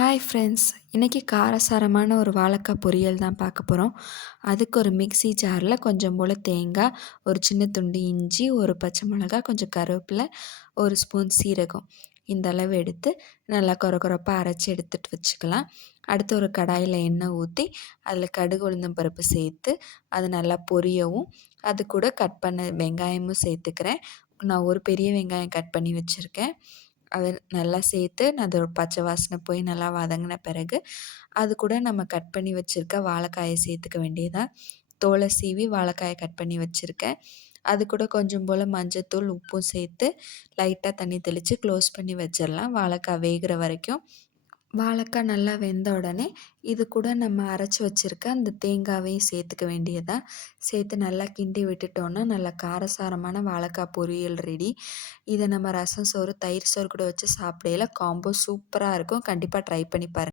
Hi friends, இன்றைக்கி காரசாரமான ஒரு வாழைக்காய் பொரியல் தான் பார்க்க போகிறோம். அதுக்கு ஒரு மிக்ஸி ஜாரில் கொஞ்சம் போல் தேங்காய், ஒரு சின்ன துண்டு இஞ்சி, ஒரு பச்சை மிளகாய், கொஞ்சம் கருவேப்பிலை, ஒரு ஸ்பூன் சீரகம் இந்த அளவு எடுத்து நல்லா கொரகொரப்பாக அரைச்சி எடுத்துகிட்டு வச்சுக்கலாம். அடுத்து ஒரு கடாயில் எண்ணெய் ஊற்றி அதில் கடுகு உளுந்தம் பருப்பு சேர்த்து அது நல்லா பொரியவும், அது கூட கட் பண்ண வெங்காயமும் சேர்த்துக்கிறேன். நான் ஒரு பெரிய வெங்காயம் கட் பண்ணி வச்சுருக்கேன். அத நல்லா சேர்த்து அதோட பச்சை வாசனை போய் நல்லா வதங்கின பிறகு, அது கூட நம்ம கட் பண்ணி வச்சுருக்க வாழைக்காய சேர்த்துக்க வேண்டியதுதான். தோலை சீவி வாழைக்காய கட் பண்ணி வச்சுருக்கேன். அது கூட கொஞ்சம் போல் மஞ்சத்தூள், உப்பும் சேர்த்து லைட்டாக தண்ணி தெளித்து க்ளோஸ் பண்ணி வச்சிடலாம் வாழைக்காய் வேகிற வரைக்கும். வாழைக்காய் நல்லா வெந்த உடனே இது கூட நம்ம அரைச்சி வச்சுருக்க அந்த தேங்காவையும் சேர்த்துக்க வேண்டியதான். சேர்த்து நல்லா கிண்டி விட்டுட்டோன்னா நல்லா காரசாரமான வாழைக்காய் பொரியல் ரெடி. இதை நம்ம ரசம் சோறு, தயிர் சோறு கூட வச்சு சாப்பிடையில காம்போ சூப்பராக இருக்கும். கண்டிப்பாக ட்ரை பண்ணி பாருங்கள்.